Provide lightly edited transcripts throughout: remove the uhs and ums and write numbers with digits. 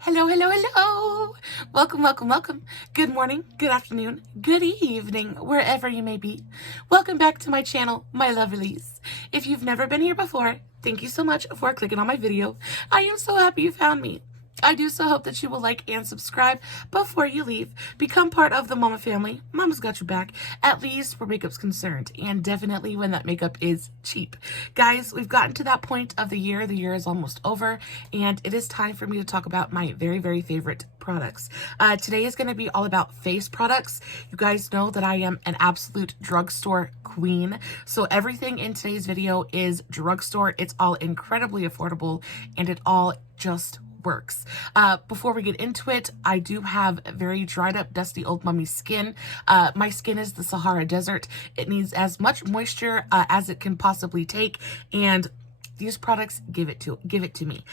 Hello, hello, hello. Welcome, welcome, welcome. Good morning, good afternoon, good evening, wherever you may be. Welcome back to my channel, my lovelies. If you've never been here before, thank you so much for clicking on my video. I am so happy you found me. I do so hope that you will like and subscribe before you leave. Become part of the Mama family. Mama's got your back, at least where makeup's concerned, and definitely when that makeup is cheap. Guys, we've gotten to that point of the year. The year is almost over, and it is time for me to talk about my very, very favorite products. Today is going to be all about face products. You guys know that I am an absolute drugstore queen, so everything in today's video is drugstore. It's all incredibly affordable, and it all just works. Before we get into it, I do have very dried up, dusty old mummy skin. My skin is the Sahara Desert. It needs as much moisture as it can possibly take, and these products give it to me.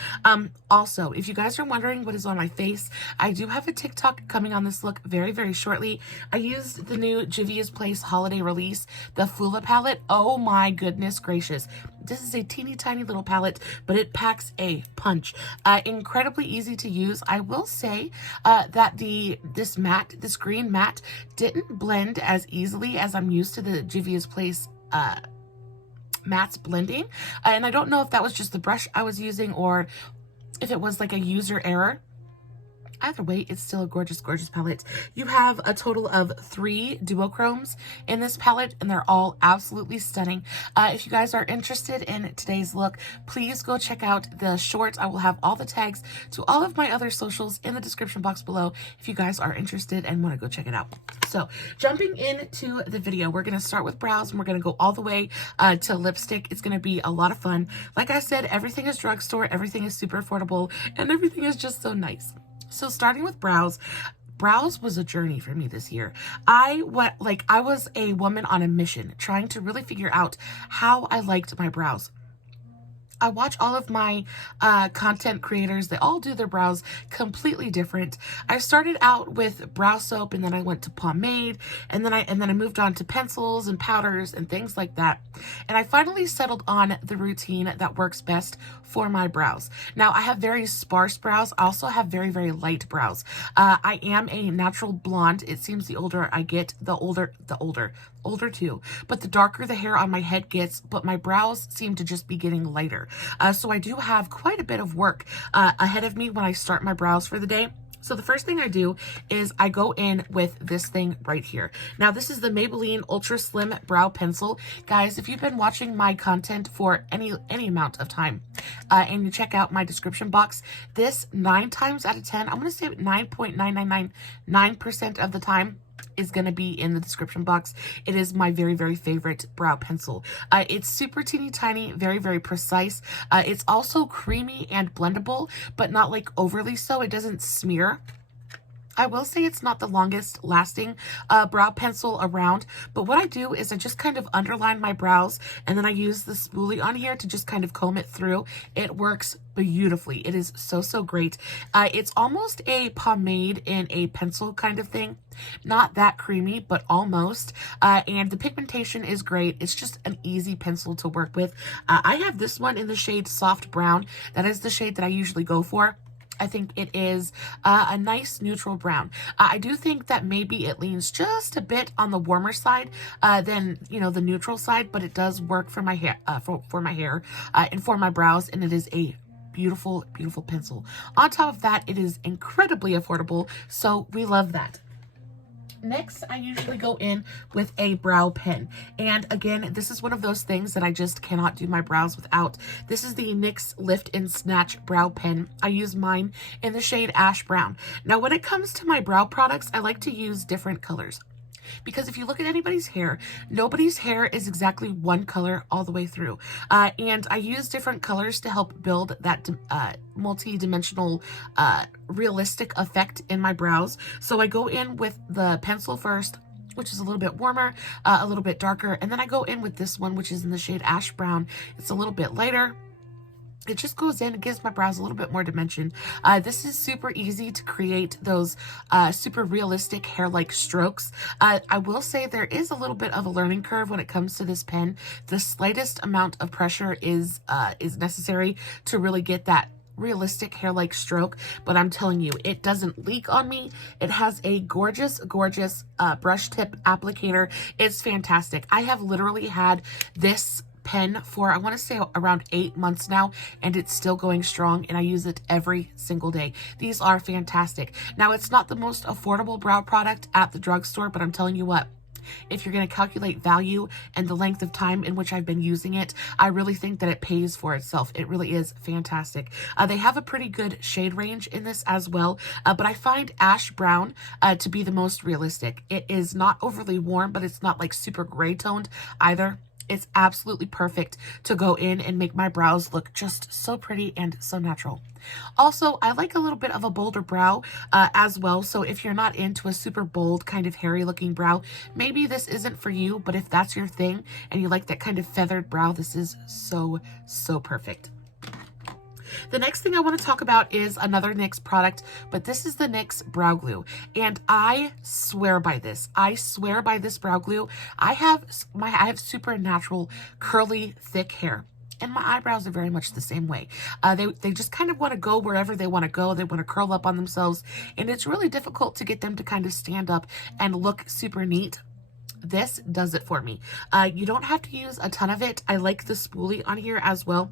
Also, if you guys are wondering what is on my face, I do have a TikTok coming on this look very, very shortly. I used the new Juvia's Place holiday release, the Fula palette. Oh my goodness gracious. This is a teeny tiny little palette, but it packs a punch. Incredibly easy to use. I will say that this green matte didn't blend as easily as I'm used to the Juvia's Place mattes blending, and I don't know if that was just the brush I was using or if it was like a user error. Either way, it's still a gorgeous, gorgeous palette. You have a total of 3 duochromes in this palette, and they're all absolutely stunning. If you guys are interested in today's look, please go check out the shorts. I will have all the tags to all of my other socials in the description box below if you guys are interested and want to go check it out. So, jumping into the video, we're going to start with brows, and we're going to go all the way to lipstick. It's going to be a lot of fun. Like I said, everything is drugstore, everything is super affordable, and everything is just so nice. So starting with brows was a journey for me this year. I was a woman on a mission trying to really figure out how I liked my brows. I watch all of my content creators. They all do their brows completely different. I started out with brow soap, and then I went to pomade, and then I moved on to pencils and powders and things like that. And I finally settled on the routine that works best for my brows. Now, I have very sparse brows. I also have very, very light brows. I am a natural blonde. It seems the older I get, the older too, but the darker the hair on my head gets, but my brows seem to just be getting lighter. So I do have quite a bit of work ahead of me when I start my brows for the day. So the first thing I do is I go in with this thing right here. Now, this is the Maybelline Ultra Slim Brow Pencil. Guys, if you've been watching my content for any amount of time, and you check out my description box, this 9 times out of 10, I'm going to say 9.9999% of the time, is going to be in the description box. It is my very, very favorite brow pencil. It's super teeny tiny, very, very precise. It's also creamy and blendable, but not like overly so. It doesn't smear. I will say it's not the longest lasting brow pencil around, but what I do is I just kind of underline my brows, and then I use the spoolie on here to just kind of comb it through. It works beautifully. It is so, so great. It's almost a pomade in a pencil kind of thing. Not that creamy, but almost. And the pigmentation is great. It's just an easy pencil to work with. I have this one in the shade Soft Brown. That is the shade that I usually go for. I think it is a nice neutral brown. I do think that maybe it leans just a bit on the warmer side than, you know, the neutral side, but it does work for my hair, for my hair and for my brows, and it is a beautiful, beautiful pencil. On top of that, it is incredibly affordable, so we love that. Next, I usually go in with a brow pen. And again, this is one of those things that I just cannot do my brows without. This is the NYX Lift and Snatch brow pen. I use mine in the shade Ash Brown. Now, when it comes to my brow products, I like to use different colors. Because if you look at anybody's hair, nobody's hair is exactly one color all the way through. And I use different colors to help build that multi-dimensional realistic effect in my brows. So I go in with the pencil first, which is a little bit warmer, a little bit darker. And then I go in with this one, which is in the shade Ash Brown. It's a little bit lighter. It just goes in and gives my brows a little bit more dimension. This is super easy to create those super realistic hair-like strokes. I will say there is a little bit of a learning curve when it comes to this pen. The slightest amount of pressure is necessary to really get that realistic hair-like stroke, but I'm telling you, it doesn't leak on me. It has a gorgeous, gorgeous brush tip applicator. It's fantastic. I have literally had this pen for, I want to say, around 8 months now, and it's still going strong, and I use it every single day. These are fantastic. Now, it's not the most affordable brow product at the drugstore, but I'm telling you what, if you're going to calculate value and the length of time in which I've been using it, I really think that it pays for itself. It really is fantastic. They have a pretty good shade range in this as well, but I find ash brown to be the most realistic. It is not overly warm, but it's not like super gray toned either. It's absolutely perfect to go in and make my brows look just so pretty and so natural. Also, I like a little bit of a bolder brow as well. So if you're not into a super bold kind of hairy looking brow, maybe this isn't for you. But if that's your thing and you like that kind of feathered brow, this is so, so perfect. The next thing I want to talk about is another NYX product, but this is the NYX Brow Glue, and I swear by this. I swear by this brow glue. I have super natural, curly, thick hair, and my eyebrows are very much the same way. They just kind of want to go wherever they want to go. They want to curl up on themselves, and it's really difficult to get them to kind of stand up and look super neat. This does it for me. You don't have to use a ton of it. I like the spoolie on here as well.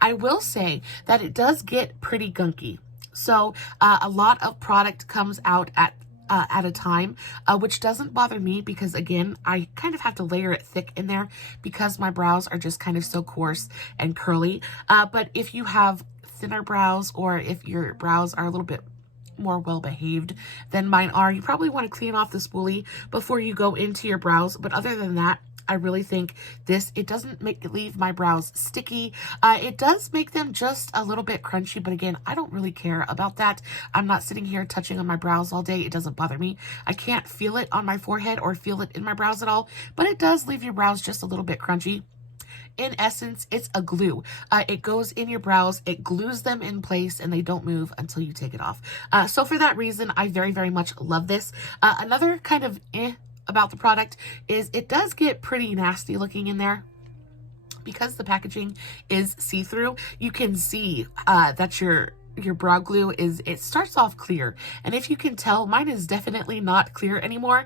I will say that it does get pretty gunky. So a lot of product comes out at a time, which doesn't bother me because, again, I kind of have to layer it thick in there because my brows are just kind of so coarse and curly. But if you have thinner brows, or if your brows are a little bit more well behaved than mine are, you probably want to clean off the spoolie before you go into your brows. But other than that, I really think it doesn't leave my brows sticky. It does make them just a little bit crunchy, but again, I don't really care about that. I'm not sitting here touching on my brows all day. It doesn't bother me. I can't feel it on my forehead or feel it in my brows at all, but it does leave your brows just a little bit crunchy. In essence, it's a glue. It goes in your brows, it glues them in place, and they don't move until you take it off. So for that reason, I very, very much love this. Another kind of about the product is it does get pretty nasty looking in there. Because the packaging is see-through, you can see that your brow glue it starts off clear, and if you can tell, mine is definitely not clear anymore.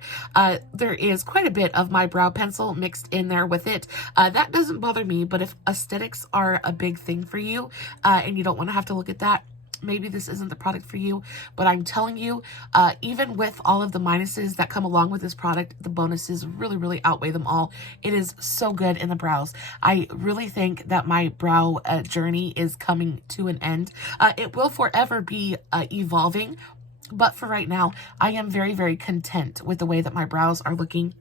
There is quite a bit of my brow pencil mixed in there with it. That doesn't bother me, but if aesthetics are a big thing for you and you don't want to have to look at that, maybe this isn't the product for you. But I'm telling you, even with all of the minuses that come along with this product, the bonuses really, really outweigh them all. It is so good in the brows. I really think that my brow journey is coming to an end. It will forever be evolving, but for right now, I am very, very content with the way that my brows are looking,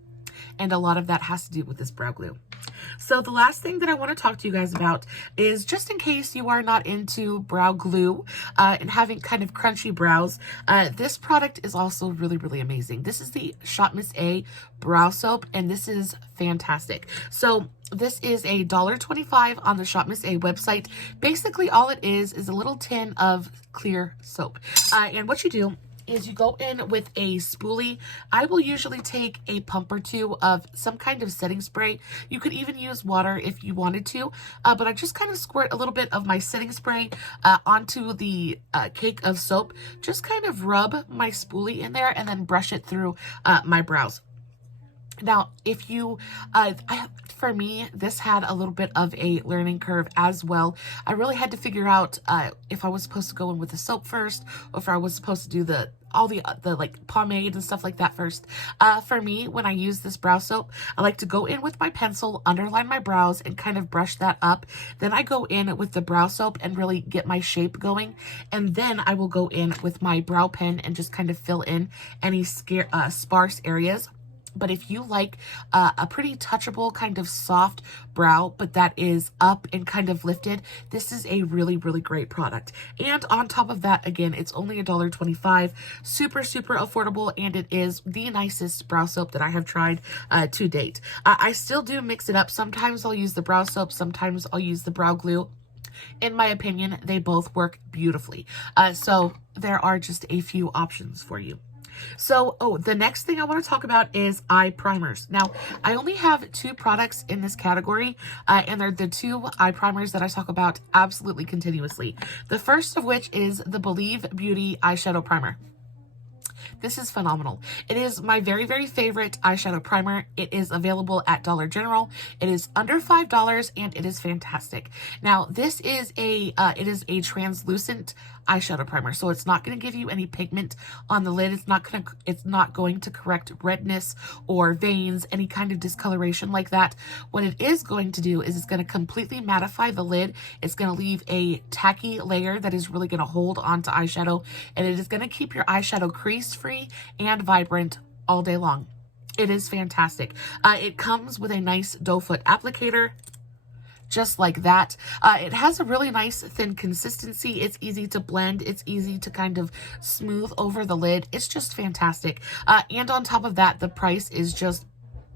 and a lot of that has to do with this brow glue. So the last thing that I want to talk to you guys about is, just in case you are not into brow glue and having kind of crunchy brows, this product is also really, really amazing. This is the ShopMissA brow soap, and this is fantastic. So this is a $1.25 on the ShopMissA website. Basically, all it is a little tin of clear soap. And what you do is you go in with a spoolie. I will usually take a pump or two of some kind of setting spray. You could even use water if you wanted to, but I just kind of squirt a little bit of my setting spray onto the cake of soap. Just kind of rub my spoolie in there and then brush it through my brows. Now, if you, for me, this had a little bit of a learning curve as well. I really had to figure out if I was supposed to go in with the soap first, or if I was supposed to do all the like pomade and stuff like that first. For me, when I use this brow soap, I like to go in with my pencil, underline my brows, and kind of brush that up. Then I go in with the brow soap and really get my shape going. And then I will go in with my brow pen and just kind of fill in any sparse areas. But if you like a pretty touchable kind of soft brow, but that is up and kind of lifted, this is a really, really great product. And on top of that, again, it's only $1.25, super, super affordable, and it is the nicest brow soap that I have tried to date. I still do mix it up. Sometimes I'll use the brow soap, sometimes I'll use the brow glue. In my opinion, they both work beautifully. So there are just a few options for you. So, the next thing I want to talk about is eye primers. Now, I only have 2 products in this category, and they're the 2 eye primers that I talk about absolutely continuously. The first of which is the Believe Beauty Eyeshadow Primer. This is phenomenal. It is my very, very favorite eyeshadow primer. It is available at Dollar General. It is under $5 and it is fantastic. Now, this is it is a translucent eyeshadow primer, so it's not going to give you any pigment on the lid. It's not going to correct redness or veins, any kind of discoloration like that. What it is going to do is it's going to completely mattify the lid. It's going to leave a tacky layer that is really going to hold onto eyeshadow, and it is going to keep your eyeshadow crease free and vibrant all day long. It is fantastic. It comes with a nice doe foot applicator, just like that. It has a really nice thin consistency. It's easy to blend. It's easy to kind of smooth over the lid. It's just fantastic. And on top of that, the price is just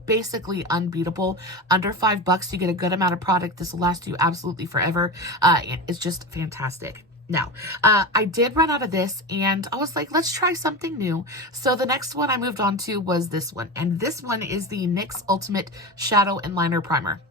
basically unbeatable. Under $5, you get a good amount of product. This will last you absolutely forever. And it's just fantastic. Now, I did run out of this and I was like, let's try something new. So the next one I moved on to was this one. And this one is the NYX Ultimate Shadow and Liner Primer.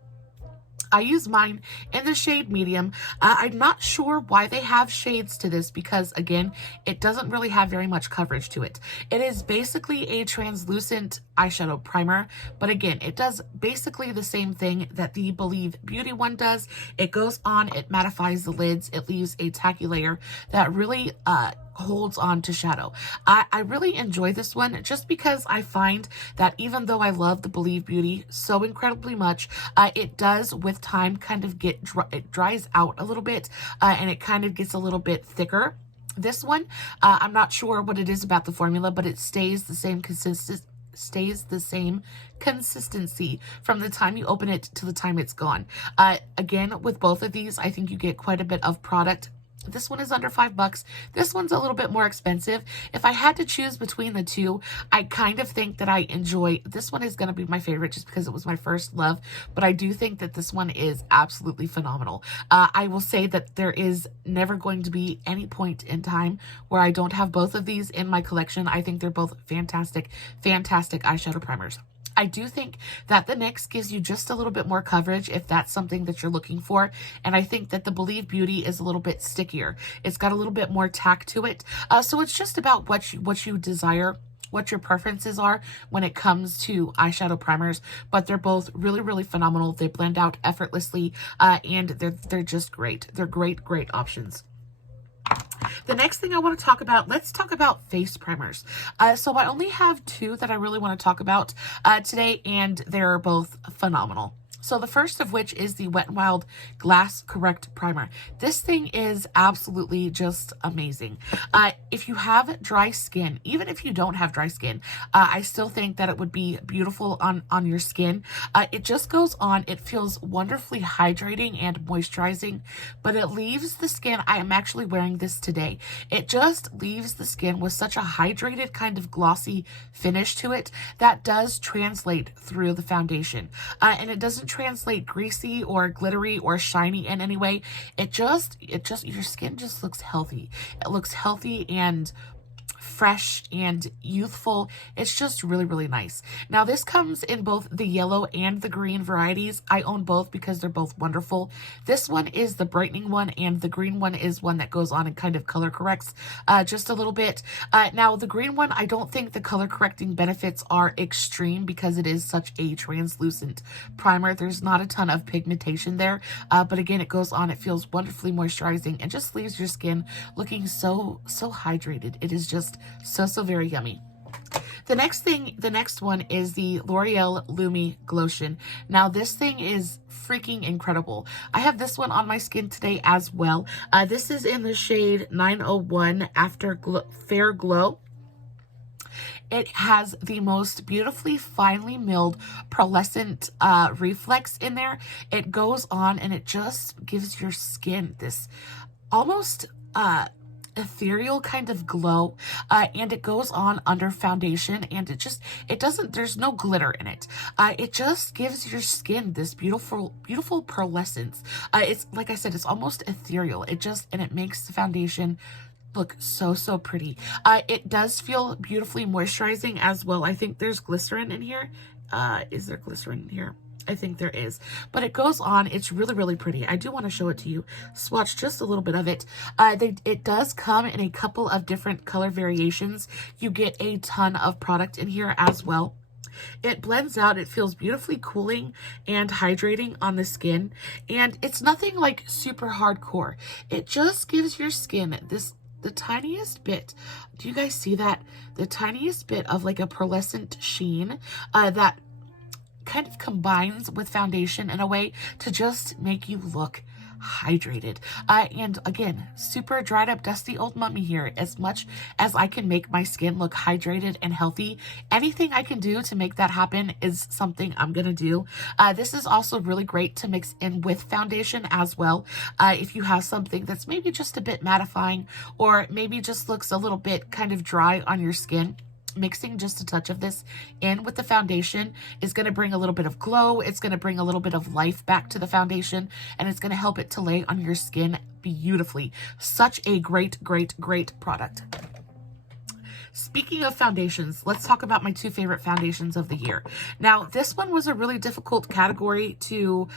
I use mine in the shade medium. I'm not sure why they have shades to this because, again, it doesn't really have very much coverage to it. It is basically a translucent eyeshadow primer, but again, it does basically the same thing that the Believe Beauty one does. It goes on, it mattifies the lids, it leaves a tacky layer that really holds on to shadow. I really enjoy this one just because I find that even though I love the Believe Beauty so incredibly much, it does with time kind of it dries out a little bit and it kind of gets a little bit thicker. This one, I'm not sure what it is about the formula, but it stays the same consistency from the time you open it to the time it's gone. Again, with both of these, I think you get quite a bit of product. This one is under $5. This one's a little bit more expensive. If I had to choose between the two, I kind of think that I enjoy, this one is going to be my favorite just because it was my first love, but I do think that this one is absolutely phenomenal. I will say that there is never going to be any point in time where I don't have both of these in my collection. I think they're both fantastic, fantastic eyeshadow primers. I do think that the NYX gives you just a little bit more coverage if that's something that you're looking for. And I think that the Believe Beauty is a little bit stickier. It's got a little bit more tack to it. So it's just about what you desire, what your preferences are when it comes to eyeshadow primers. But they're both really, really phenomenal. They blend out effortlessly and they're just great. They're great, great options. The next thing I want to talk about, let's talk about face primers. So I only have 2 that I really want to talk about today, and they're both phenomenal. So the first of which is the Wet n Wild Glass Correct Primer. This thing is absolutely just amazing. If you have dry skin, even if you don't have dry skin, I still think that it would be beautiful on your skin. It just goes on. It feels wonderfully hydrating and moisturizing, but it leaves the skin, I am actually wearing this today. It just leaves the skin with such a hydrated kind of glossy finish to it that does translate through the foundation. And it doesn't translate greasy or glittery or shiny in any way. It just your skin just looks healthy. It looks healthy and fresh and youthful. It's just really, really nice. Now this comes in both the yellow and the green varieties. I own both because they're both wonderful. This one is the brightening one, and the green one is one that goes on and kind of color corrects just a little bit. Now the green one, I don't think the color correcting benefits are extreme because it is such a translucent primer. There's not a ton of pigmentation there, but again, it goes on, it feels wonderfully moisturizing and just leaves your skin looking so hydrated. It is just so very yummy. The next one is the L'Oreal Lumi glowtion. Now this thing is freaking incredible. I have this one on my skin today as well. This is in the shade 901 Fair Glow. It has the most beautifully finely milled pearlescent reflex in there. It goes on and it just gives your skin this almost ethereal kind of glow, and it goes on under foundation, and there's no glitter in it. It just gives your skin this beautiful pearlescence. It's like I said, it's almost ethereal. It makes the foundation look so, so pretty. It does feel beautifully moisturizing as well. I think there's glycerin in here. Is there glycerin in here? I think there is, but it goes on. It's really, really pretty. I do want to show it to you. Swatch just a little bit of it. It does come in a couple of different color variations. You get a ton of product in here as well. It blends out. It feels beautifully cooling and hydrating on the skin, and it's nothing like super hardcore. It just gives your skin the tiniest bit. Do you guys see that? The tiniest bit of like a pearlescent sheen that kind of combines with foundation in a way to just make you look hydrated. And again, super dried up, dusty old mummy here. As much as I can make my skin look hydrated and healthy, anything I can do to make that happen is something I'm gonna do. This is also really great to mix in with foundation as well. If you have something that's maybe just a bit mattifying, or maybe just looks a little bit kind of dry on your skin, mixing just a touch of this in with the foundation is going to bring a little bit of glow. It's going to bring a little bit of life back to the foundation, and it's going to help it to lay on your skin beautifully. Such a great, great, great product. Speaking of foundations, let's talk about my two favorite foundations of the year. Now, this one was a really difficult category to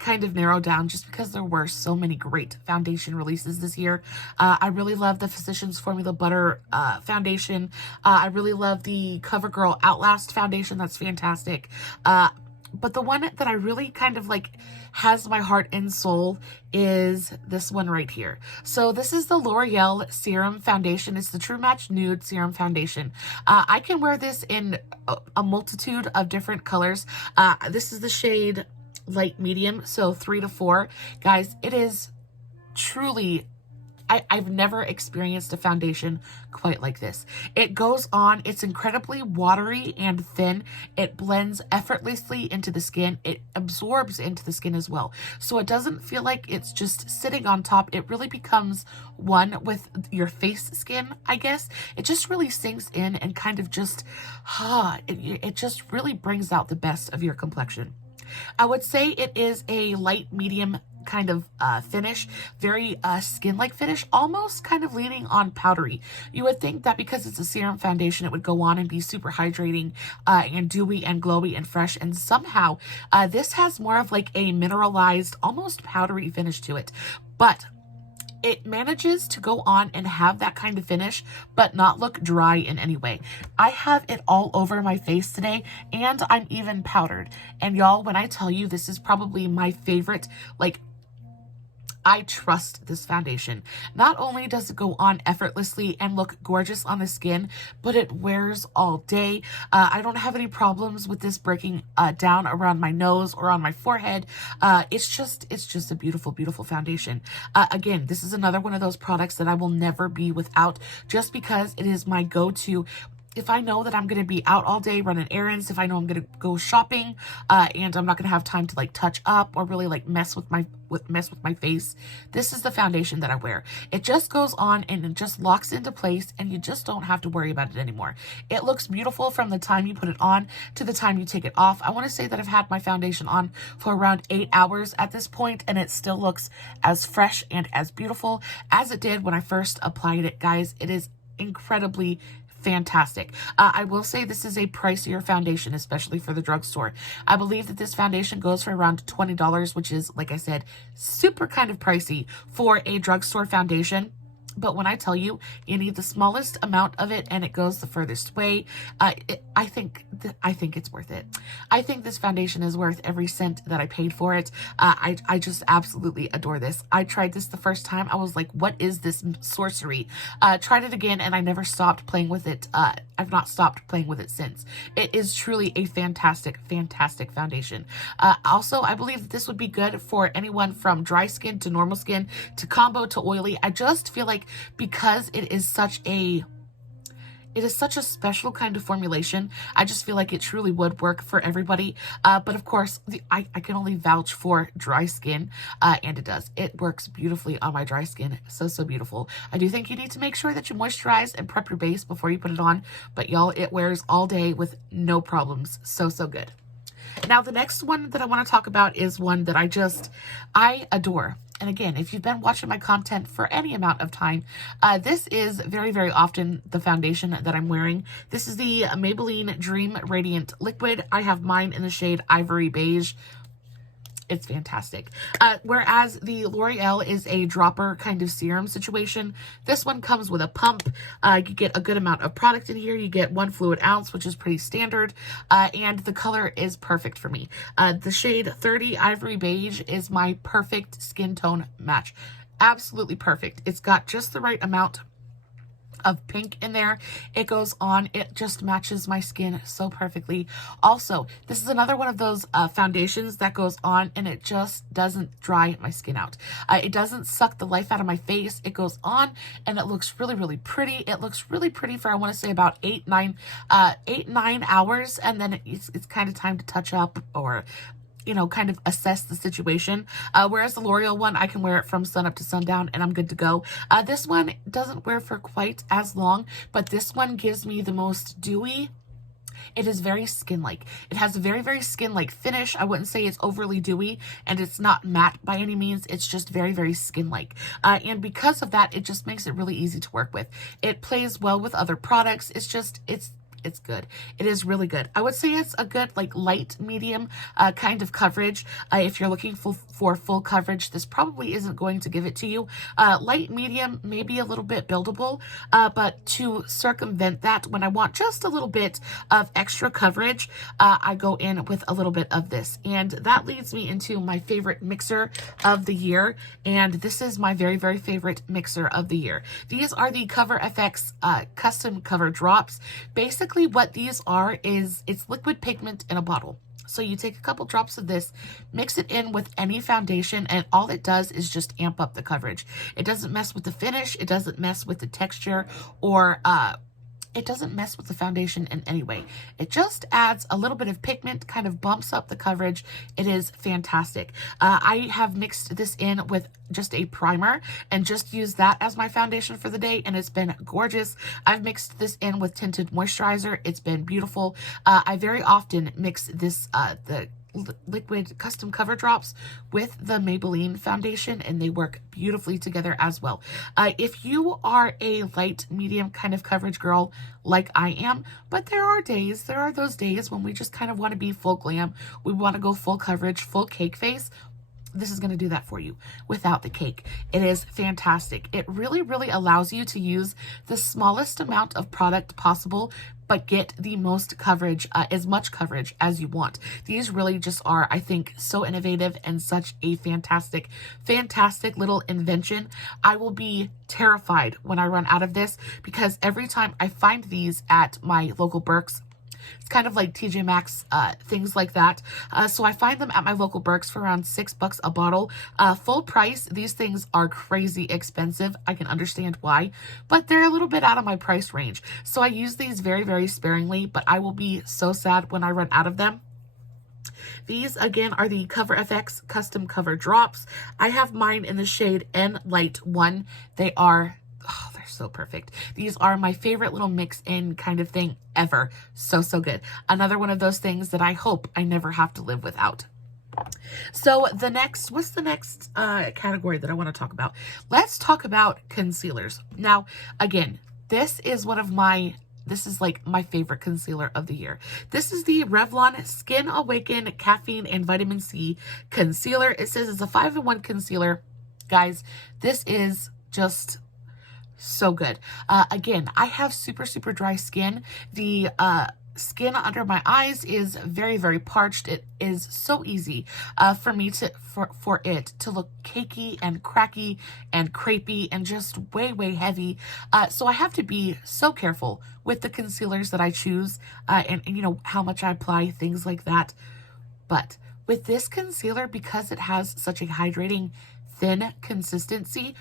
kind of narrow down just because there were so many great foundation releases this year. I really love the Physicians Formula Butter foundation. I really love the CoverGirl Outlast foundation. That's fantastic. But the one that I really kind of like has my heart and soul is this one right here. So this is the L'Oreal Serum Foundation. It's the True Match Nude Serum Foundation. I can wear this in a multitude of different colors. This is the shade light medium, so 3 to 4. Guys, it is truly... I've never experienced a foundation quite like this. It goes on, it's incredibly watery and thin. It blends effortlessly into the skin. It absorbs into the skin as well. So it doesn't feel like it's just sitting on top. It really becomes one with your face skin, I guess. It just really sinks in and kind of just, it just really brings out the best of your complexion. I would say it is a light medium kind of finish, very skin-like finish, almost kind of leaning on powdery. You would think that because it's a serum foundation, it would go on and be super hydrating and dewy and glowy and fresh, and somehow this has more of like a mineralized, almost powdery finish to it. But it manages to go on and have that kind of finish, but not look dry in any way. I have it all over my face today, and I'm even powdered. And y'all, when I tell you this is probably my favorite, like, I trust this foundation. Not only does it go on effortlessly and look gorgeous on the skin, but it wears all day. I don't have any problems with this breaking down around my nose or on my forehead. It's just a beautiful, beautiful foundation. Again, this is another one of those products that I will never be without, just because it is my go-to. If I know that I'm going to be out all day running errands, if I know I'm going to go shopping, and I'm not going to have time to like touch up or really like mess with my face, this is the foundation that I wear. It just goes on and it just locks into place, and you just don't have to worry about it anymore. It looks beautiful from the time you put it on to the time you take it off. I want to say that I've had my foundation on for around 8 hours at this point, and it still looks as fresh and as beautiful as it did when I first applied it. Guys, it is incredibly fantastic. I will say this is a pricier foundation, especially for the drugstore. I believe that this foundation goes for around $20, which is, like I said, super kind of pricey for a drugstore foundation. But when I tell you, you need the smallest amount of it and it goes the furthest way, I think it's worth it. I think this foundation is worth every cent that I paid for it. I just absolutely adore this. I tried this the first time. I was like, what is this sorcery? Tried it again and I never stopped playing with it. I've not stopped playing with it since. It is truly a fantastic, fantastic foundation. Also, I believe that this would be good for anyone from dry skin to normal skin to combo to oily. I just feel like because it is such a special kind of formulation, I just feel like it truly would work for everybody. But of course, I can only vouch for dry skin, and it does. It works beautifully on my dry skin. So, so beautiful. I do think you need to make sure that you moisturize and prep your base before you put it on. But y'all, it wears all day with no problems. So, so good. Now, the next one that I want to talk about is one that I adore. and again, if you've been watching my content for any amount of time, this is very, very often the foundation that I'm wearing. This is the Maybelline Dream Radiant Liquid. I have mine in the shade Ivory Beige. It's fantastic. Whereas the L'Oreal is a dropper kind of serum situation, this one comes with a pump. You get a good amount of product in here. You get 1 fluid ounce, which is pretty standard, and the color is perfect for me. The shade 30 Ivory Beige is my perfect skin tone match. Absolutely perfect. It's got just the right amount of pink in there. It goes on, it just matches my skin so perfectly. Also, this is another one of those foundations that goes on and it just doesn't dry my skin out. It doesn't suck the life out of my face. It goes on and it looks really, really pretty. It looks really pretty for, I want to say, about 8-9 hours, and then it's kind of time to touch up or, you know, kind of assess the situation. Whereas the L'Oreal one, I can wear it from sun up to sundown and I'm good to go. This one doesn't wear for quite as long, but this one gives me the most dewy. It is very skin-like. It has a very, very skin-like finish. I wouldn't say it's overly dewy, and it's not matte by any means. It's just very, very skin-like. And because of that, it just makes it really easy to work with. It plays well with other products. It's good. It is really good. I would say it's a good, like, light medium kind of coverage. If you're looking for full coverage, this probably isn't going to give it to you. Light medium, maybe a little bit buildable, but to circumvent that, when I want just a little bit of extra coverage, I go in with a little bit of this. And that leads me into my favorite mixer of the year. And this is my very, very favorite mixer of the year. These are the Cover FX custom cover drops. Basically, what these are is it's liquid pigment in a bottle. So you take a couple drops of this, mix it in with any foundation, and all it does is just amp up the coverage. It doesn't mess with the finish. It doesn't mess with the texture, or it doesn't mess with the foundation in any way. It just adds a little bit of pigment, kind of bumps up the coverage. It is fantastic. I have mixed this in with just a primer and just used that as my foundation for the day, and it's been gorgeous. I've mixed this in with tinted moisturizer. It's been beautiful. I very often mix this, the liquid custom cover drops with the Maybelline foundation, and they work beautifully together as well. If you are a light medium kind of coverage girl like I am, but there are those days when we just kind of want to be full glam, we want to go full coverage, full cake face, this is going to do that for you without the cake. It is fantastic. It really, really allows you to use the smallest amount of product possible, but get the most coverage, as much coverage as you want. These really just are, I think, so innovative and such a fantastic, fantastic little invention. I will be terrified when I run out of this, because every time I find these at my local Burke's, it's kind of like TJ Maxx, things like that. So I find them at my local Burke's for around $6 a bottle. Full price, these things are crazy expensive. I can understand why, but they're a little bit out of my price range. So I use these very, very sparingly, but I will be so sad when I run out of them. These, again, are the Cover FX Custom Cover Drops. I have mine in the shade N Light 1. They are... oh, they're so perfect. These are my favorite little mix-in kind of thing ever. So, so good. Another one of those things that I hope I never have to live without. So the next, what's the next category that I want to talk about? Let's talk about concealers. Now, again, this is like my favorite concealer of the year. This is the Revlon Skin Awaken Caffeine and Vitamin C Concealer. It says it's a 5-in-1 concealer. Guys, this is just... so good. Again, I have super, super dry skin. The skin under my eyes is very, very parched. It is so easy for me to for it to look cakey and cracky and crepey and just way, way heavy. So I have to be so careful with the concealers that I choose, and you know, how much I apply, things like that. But with this concealer, because it has such a hydrating, thin consistency,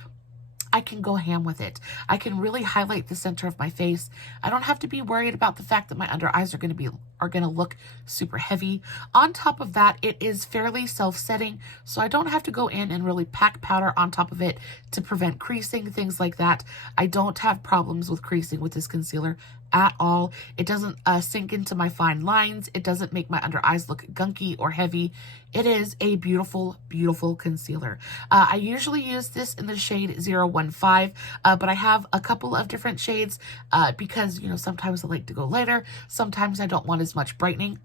I can go ham with it. I can really highlight the center of my face. I don't have to be worried about the fact that my under eyes are going to look super heavy. On top of that, it is fairly self-setting, so I don't have to go in and really pack powder on top of it to prevent creasing, things like that. I don't have problems with creasing with this concealer at all. It doesn't sink into my fine lines. It doesn't make my under eyes look gunky or heavy. It is a beautiful, beautiful concealer. I usually use this in the shade 015, but I have a couple of different shades because, you know, sometimes I like to go lighter. Sometimes I don't want as much brightening.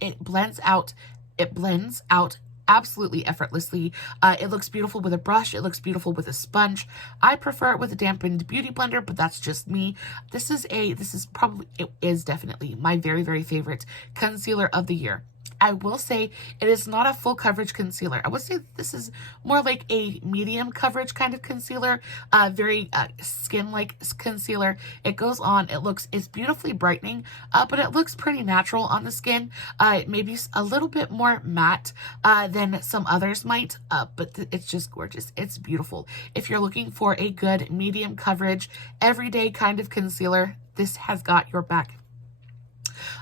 It blends out. It blends out absolutely effortlessly. It looks beautiful with a brush. It looks beautiful with a sponge. I prefer it with a dampened beauty blender, but that's just me. It is definitely my very, very favorite concealer of the year. I will say it is not a full coverage concealer. I would say this is more like a medium coverage kind of concealer, very skin-like concealer. It goes on, it's beautifully brightening, but it looks pretty natural on the skin. Maybe a little bit more matte than some others might, but it's just gorgeous. It's beautiful. If you're looking for a good medium coverage, everyday kind of concealer, this has got your back.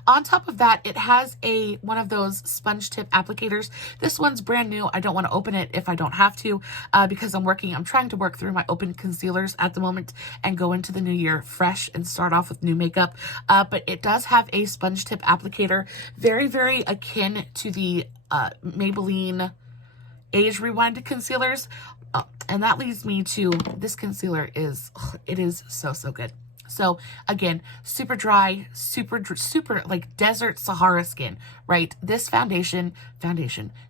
On top of that, it has one of those sponge tip applicators. This one's brand new. I don't want to open it if I don't have to because I'm trying to work through my open concealers at the moment and go into the new year fresh and start off with new makeup. But it does have a sponge tip applicator, very, very akin to the Maybelline Age Rewind concealers. And that leads me to this concealer it is so, so good. So again, super dry, super like desert Sahara skin, right? This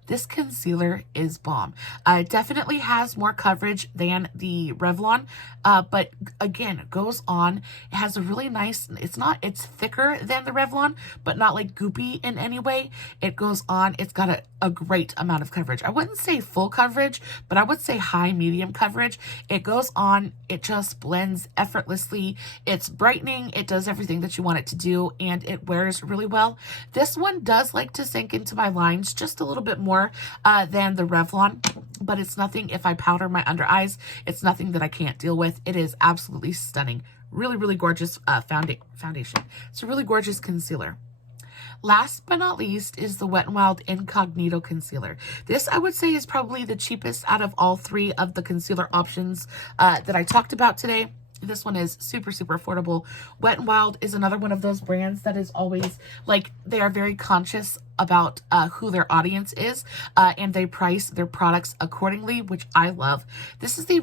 this concealer is bomb. It definitely has more coverage than the Revlon, but again, it goes on. It has a really nice, it's thicker than the Revlon, but not like goopy in any way. It goes on. It's got a great amount of coverage. I wouldn't say full coverage, but I would say high medium coverage. It goes on. It just blends effortlessly. It's brightening. It does everything that you want it to do, and it wears really well. This one does like to sink into my lines just a little bit more than the Revlon, but it's nothing. If I powder my under eyes, it's nothing that I can't deal with. It is absolutely stunning. Really, really gorgeous foundation. It's a really gorgeous concealer. Last but not least is the Wet n Wild Incognito Concealer. This, I would say, is probably the cheapest out of all three of the concealer options that I talked about today. This one is super, super affordable. Wet n Wild is another one of those brands that is always, like, they are very conscious about who their audience is, and they price their products accordingly, which I love. This is the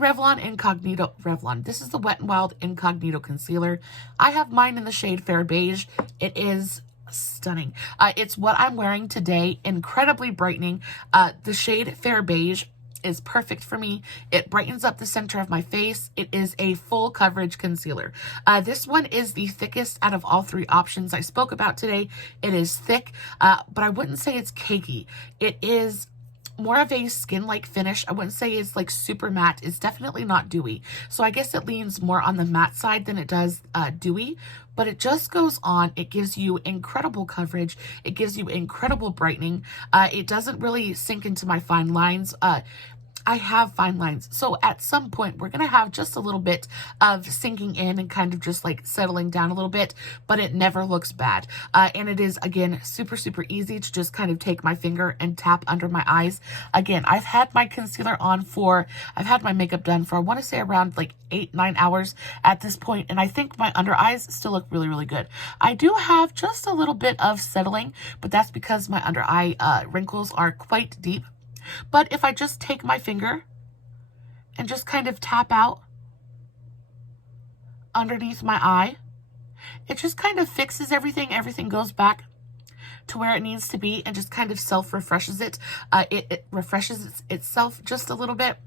This is the Wet n Wild Incognito Concealer. I have mine in the shade Fair Beige. It is stunning. It's what I'm wearing today. Incredibly brightening. The shade Fair Beige is perfect for me. It brightens up the center of my face. It is a full coverage concealer. This one is the thickest out of all three options I spoke about today. It is thick, but I wouldn't say it's cakey. It is more of a skin-like finish. I wouldn't say it's like super matte. It's definitely not dewy. So I guess it leans more on the matte side than it does dewy, but it just goes on. It gives you incredible coverage. It gives you incredible brightening. It doesn't really sink into my fine lines. I have fine lines. So at some point, we're going to have just a little bit of sinking in and kind of just like settling down a little bit, but it never looks bad. And it is, again, super, super easy to just kind of take my finger and tap under my eyes. Again, I've had my concealer on I've had my makeup done for, I want to say around like 8-9 hours at this point, and I think my under eyes still look really, really good. I do have just a little bit of settling, but that's because my under eye wrinkles are quite deep. But if I just take my finger and just kind of tap out underneath my eye, it just kind of fixes everything. Everything goes back to where it needs to be and just kind of self-refreshes it. It refreshes itself just a little bit.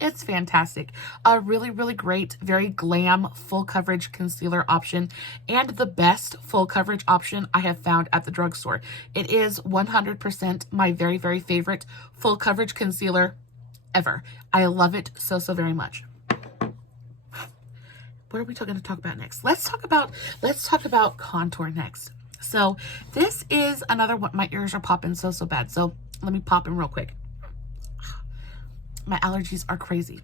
It's fantastic. A really, really great, very glam full coverage concealer option, and the best full coverage option I have found at the drugstore. It is 100% my very, very favorite full coverage concealer ever. I love it so, so very much. What are we going to talk about next? Let's talk about contour next. So this is another one. My ears are popping so, so bad. So let me pop them real quick. My allergies are crazy.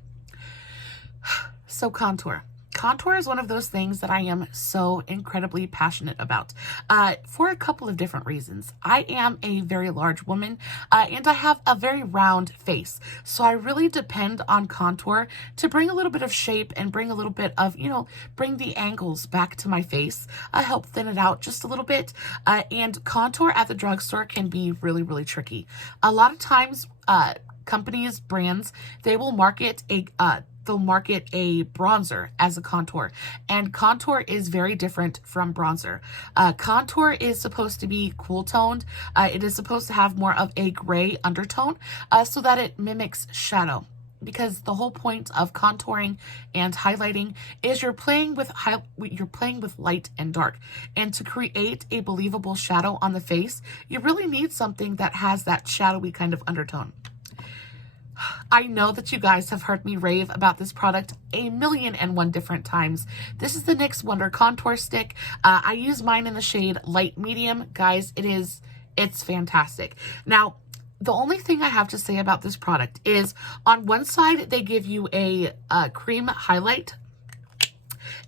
So contour. contour is one of those things that I am so incredibly passionate about for a couple of different reasons. I am a very large woman and I have a very round face. So I really depend on contour to bring a little bit of shape and bring a little bit of, bring the angles back to my face, help thin it out just a little bit. And contour at the drugstore can be really, really tricky. A lot of times, companies, brands, they will market they'll market a bronzer as a contour, and contour is very different from bronzer. Contour is supposed to be cool toned. It is supposed to have more of a gray undertone so that it mimics shadow. Because the whole point of contouring and highlighting is you're playing with light and dark, and to create a believable shadow on the face, you really need something that has that shadowy kind of undertone. I know that you guys have heard me rave about this product a million and one different times. This is the NYX Wonder Contour Stick. I use mine in the shade light medium. Guys, it's fantastic. Now, the only thing I have to say about this product is on one side, they give you a cream highlight,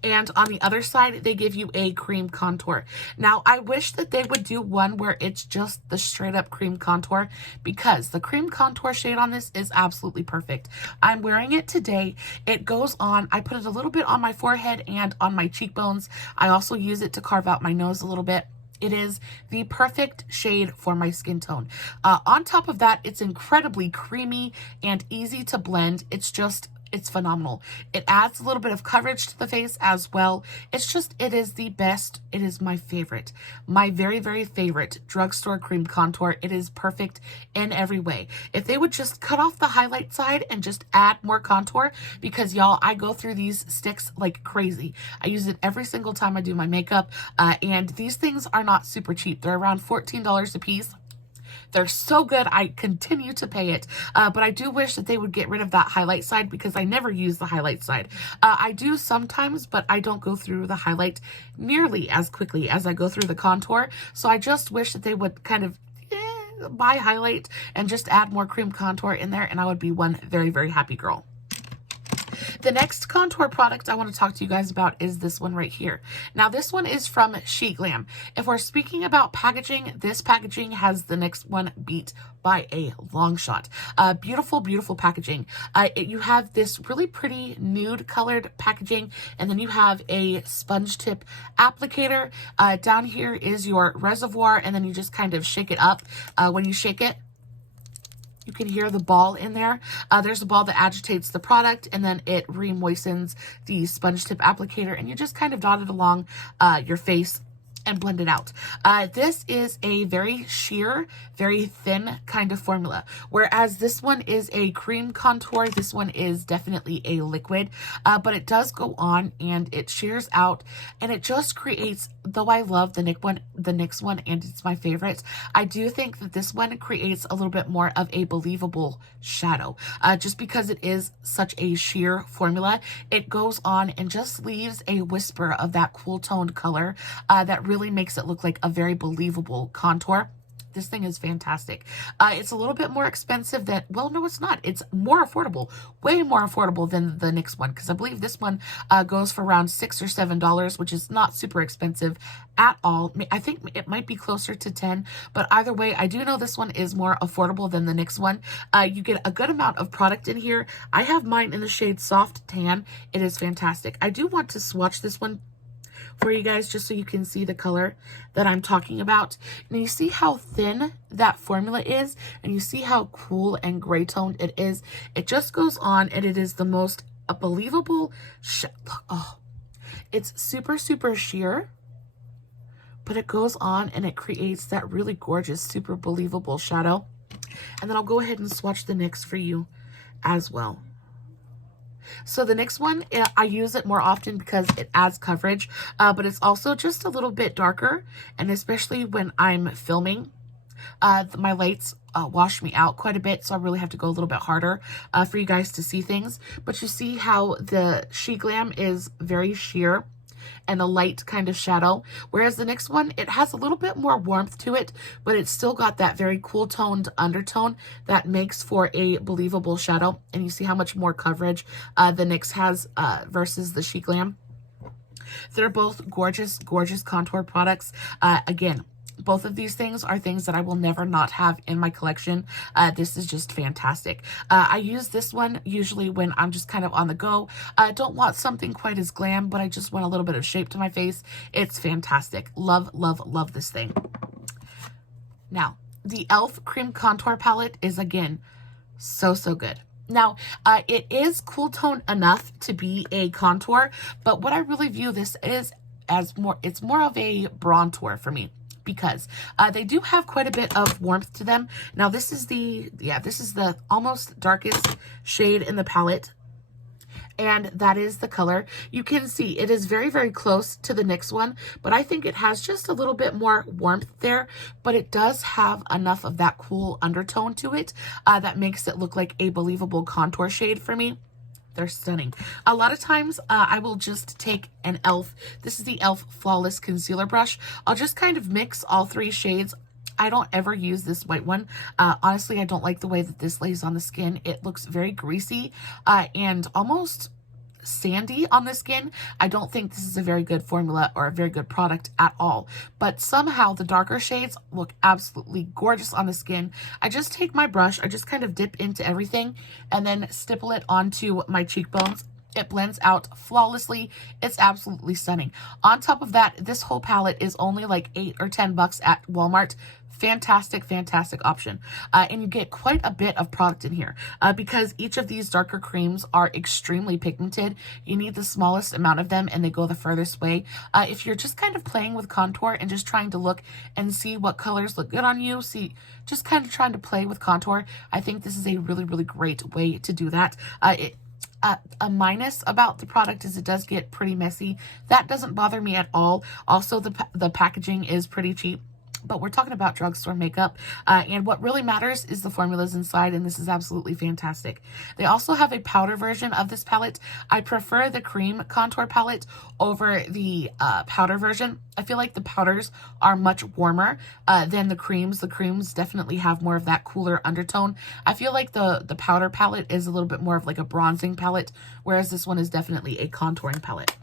and on the other side, they give you a cream contour. Now, I wish that they would do one where it's just the straight up cream contour, because the cream contour shade on this is absolutely perfect. I'm wearing it today. It goes on. I put it a little bit on my forehead and on my cheekbones. I also use it to carve out my nose a little bit. It is the perfect shade for my skin tone. On top of that, it's incredibly creamy and easy to blend. It's phenomenal. It adds a little bit of coverage to the face as well. It is the best. It is my favorite. My very, very favorite drugstore cream contour. It is perfect in every way. If they would just cut off the highlight side and just add more contour, because y'all, I go through these sticks like crazy. I use it every single time I do my makeup, and these things are not super cheap. They're around $14 a piece. They're so good. I continue to pay it. But I do wish that they would get rid of that highlight side, because I never use the highlight side. I do sometimes, but I don't go through the highlight nearly as quickly as I go through the contour. So I just wish that they would kind of buy highlight and just add more cream contour in there, and I would be one very, very happy girl. The next contour product I want to talk to you guys about is this one right here. Now, this one is from SheGlam. If we're speaking about packaging, this packaging has the next one beat by a long shot. Beautiful, beautiful packaging. You have this really pretty nude colored packaging, and then you have a sponge tip applicator. Down here is your reservoir, and then you just kind of shake it up. When you shake it, you can hear the ball in there. There's a ball that agitates the product, and then it re-moistens the sponge tip applicator, and you just kind of dot it along your face and blend it out. This is a very sheer, very thin kind of formula, whereas this one is a cream contour. This one is definitely a liquid, but it does go on and it shears out, and it just creates, though I love the NYX one, and it's my favorite, I do think that this one creates a little bit more of a believable shadow. Just because it is such a sheer formula, it goes on and just leaves a whisper of that cool toned color that really makes it look like a very believable contour. This thing is fantastic. It's a little bit more expensive than, well, no, it's not. It's more affordable, way more affordable than the NYX one, because I believe this one goes for around $6 or $7, which is not super expensive at all. I think it might be closer to 10, but either way, I do know this one is more affordable than the NYX one. You get a good amount of product in here. I have mine in the shade Soft Tan. It is fantastic. I do want to swatch this one for you guys just so you can see the color that I'm talking about. And you see how thin that formula is, and you see how cool and gray toned it is. It just goes on, and it is the most believable it's super, super sheer, but it goes on and it creates that really gorgeous, super believable shadow. And then I'll go ahead and swatch the NYX for you as well. So the NYX one, I use it more often because it adds coverage, but it's also just a little bit darker, and especially when I'm filming, my lights wash me out quite a bit, so I really have to go a little bit harder for you guys to see things. But you see how the SheGlam is very sheer. and a light kind of shadow. Whereas the next one, it has a little bit more warmth to it, but it's still got that very cool toned undertone that makes for a believable shadow. And you see how much more coverage the NYX has versus the She Glam. They're both gorgeous, gorgeous contour products. Again, both of these things are things that I will never not have in my collection. This is just fantastic. I use this one usually when I'm just kind of on the go. I don't want something quite as glam, but I just want a little bit of shape to my face. It's fantastic. Love, love, love this thing. Now, the e.l.f. Cream Contour Palette is, again, so, so good. Now, it is cool tone enough to be a contour, but what I really view this is as it's more of a bronzer for me, because they do have quite a bit of warmth to them. Now, this is the almost darkest shade in the palette, and that is the color. You can see it is very, very close to the NYX one, but I think it has just a little bit more warmth there, but it does have enough of that cool undertone to it that makes it look like a believable contour shade for me. They're stunning. A lot of times I will just take an e.l.f. This is the e.l.f. Flawless Concealer Brush. I'll just kind of mix all three shades. I don't ever use this white one. Honestly, I don't like the way that this lays on the skin. It looks very greasy and almost sandy on the skin. I don't think this is a very good formula or a very good product at all, but somehow the darker shades look absolutely gorgeous on the skin. I just take my brush, I just kind of dip into everything and then stipple it onto my cheekbones. It blends out flawlessly. It's absolutely stunning. On top of that, this whole palette is only like $8 or $10 at Walmart. Fantastic, fantastic option. And you get quite a bit of product in here because each of these darker creams are extremely pigmented. You need the smallest amount of them and they go the furthest way. If you're just kind of playing with contour and just trying to look and see what colors look good on you, just kind of trying to play with contour, I think this is a really, really great way to do that. A minus about the product is it does get pretty messy. That doesn't bother me at all. Also, the packaging is pretty cheap. But we're talking about drugstore makeup, and what really matters is the formulas inside, and this is absolutely fantastic. They also have a powder version of this palette. I prefer the cream contour palette over the powder version. I feel like the powders are much warmer than the creams. The creams definitely have more of that cooler undertone. I feel like the powder palette is a little bit more of like a bronzing palette, whereas this one is definitely a contouring palette.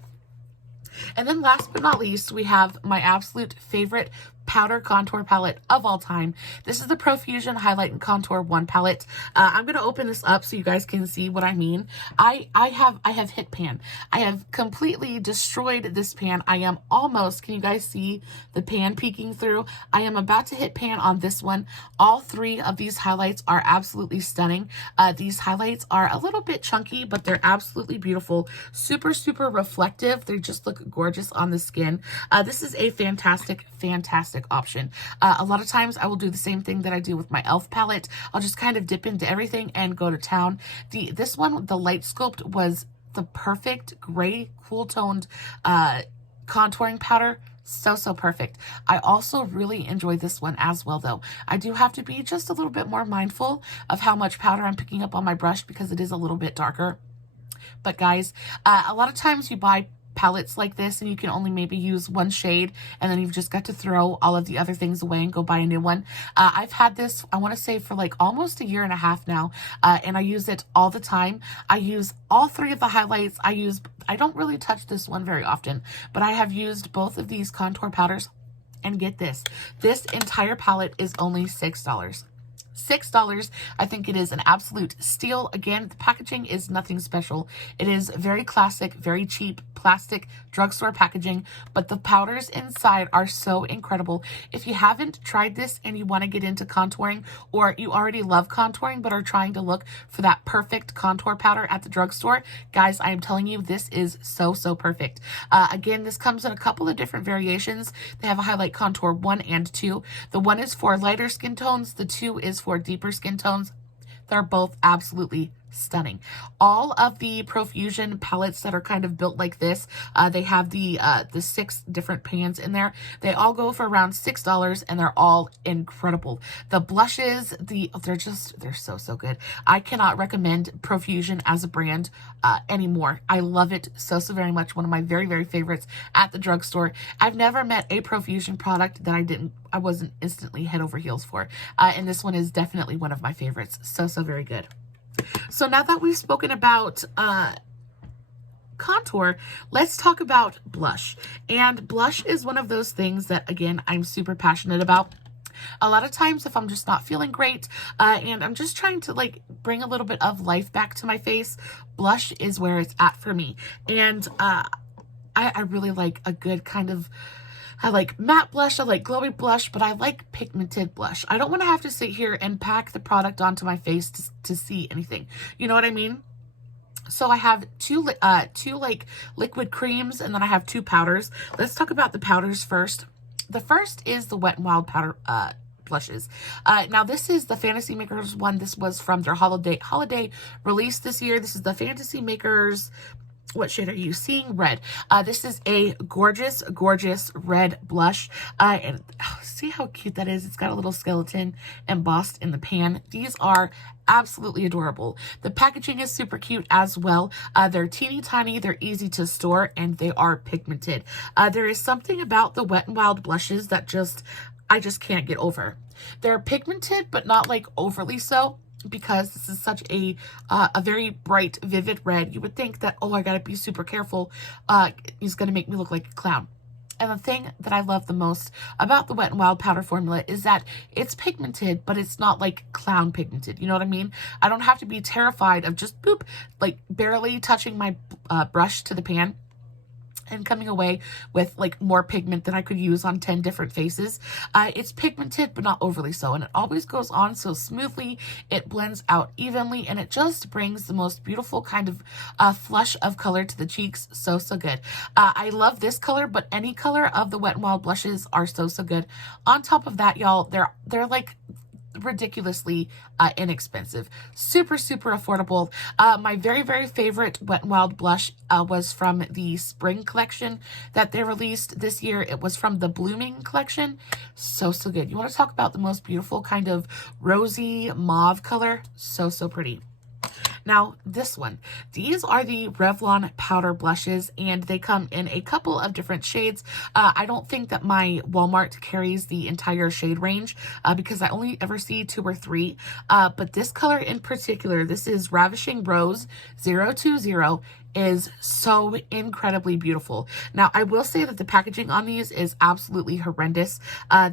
And then last but not least, we have my absolute favorite powder contour palette of all time. This is the Profusion Highlight and Contour 1 palette. I'm going to open this up so you guys can see what I mean. I have hit pan. I have completely destroyed this pan. I am almost, can you guys see the pan peeking through? I am about to hit pan on this one. All three of these highlights are absolutely stunning. These highlights are a little bit chunky, but they're absolutely beautiful. Super, super reflective. They just look gorgeous on the skin. This is a fantastic, fantastic option. A lot of times I will do the same thing that I do with my e.l.f. palette. I'll just kind of dip into everything and go to town. This one, the Light Sculpt, was the perfect gray, cool toned contouring powder. So, so perfect. I also really enjoy this one as well, though. I do have to be just a little bit more mindful of how much powder I'm picking up on my brush because it is a little bit darker. But guys, a lot of times you buy palettes like this and you can only maybe use one shade and then you've just got to throw all of the other things away and go buy a new one. I've had this, I want to say, for like almost 1.5 years now, and I use it all the time. I use all three of the highlights. I don't really touch this one very often, but I have used both of these contour powders, and get this entire palette is only $6. $6. I think it is an absolute steal. Again, the packaging is nothing special. It is very classic, very cheap plastic drugstore packaging, but the powders inside are so incredible. If you haven't tried this and you want to get into contouring, or you already love contouring but are trying to look for that perfect contour powder at the drugstore, guys, I am telling you, this is so, so perfect. Again, this comes in a couple of different variations. They have a highlight contour 1 and 2. The 1 is for lighter skin tones. The 2 is for deeper skin tones. They're both absolutely stunning. All of the Profusion palettes that are kind of built like this, they have the 6 different pans in there. They all go for around $6 and they're all incredible. The blushes, they're so good. I cannot recommend Profusion as a brand anymore. I love it so very much. One of my very favorites at the drugstore. I've never met a Profusion product that I wasn't instantly head over heels for. And this one is definitely one of my favorites. So very good. So now that we've spoken about contour, let's talk about blush. And blush is one of those things that, again, I'm super passionate about. A lot of times if I'm just not feeling great and I'm just trying to like bring a little bit of life back to my face, blush is where it's at for me. And I really like a good kind of, I like matte blush, I like glowy blush, but I like pigmented blush. I don't want to have to sit here and pack the product onto my face to see anything. You know what I mean? So I have two like liquid creams, and then I have 2 powders. Let's talk about the powders first. The first is the Wet n Wild powder blushes. Now this is the Fantasy Makers one. This was from their holiday release this year. This is the Fantasy Makers. What shade are you seeing? Red. This is a gorgeous red blush. And see how cute that is? It's got a little skeleton embossed in the pan. These are absolutely adorable. The packaging is super cute as well. They're teeny tiny, they're easy to store, and they are pigmented. There is something about the Wet n Wild blushes that I just can't get over. They're pigmented, but not like overly so. Because this is such a very bright, vivid red, you would think that, oh, I gotta be super careful. He's gonna make me look like a clown. And the thing that I love the most about the Wet n Wild powder formula is that it's pigmented, but it's not like clown pigmented. You know what I mean? I don't have to be terrified of just boop, like barely touching my brush to the pan and coming away with like more pigment than I could use on 10 different faces. It's pigmented, but not overly so. And it always goes on so smoothly. It blends out evenly, and it just brings the most beautiful kind of flush of color to the cheeks. So good. I love this color, but any color of the Wet n Wild blushes are so good. On top of that, y'all, they're like ridiculously inexpensive. Super affordable. My very favorite Wet n Wild blush was from the spring collection that they released this year. It was from the Blooming collection. So good. You want to talk about the most beautiful kind of rosy mauve color? So pretty. Now, this one. These are the Revlon powder blushes, and they come in a couple of different shades. I don't think that my Walmart carries the entire shade range because I only ever see 2 or 3. But this color in particular, this is Ravishing Rose 020, is so incredibly beautiful. Now, I will say that the packaging on these is absolutely horrendous.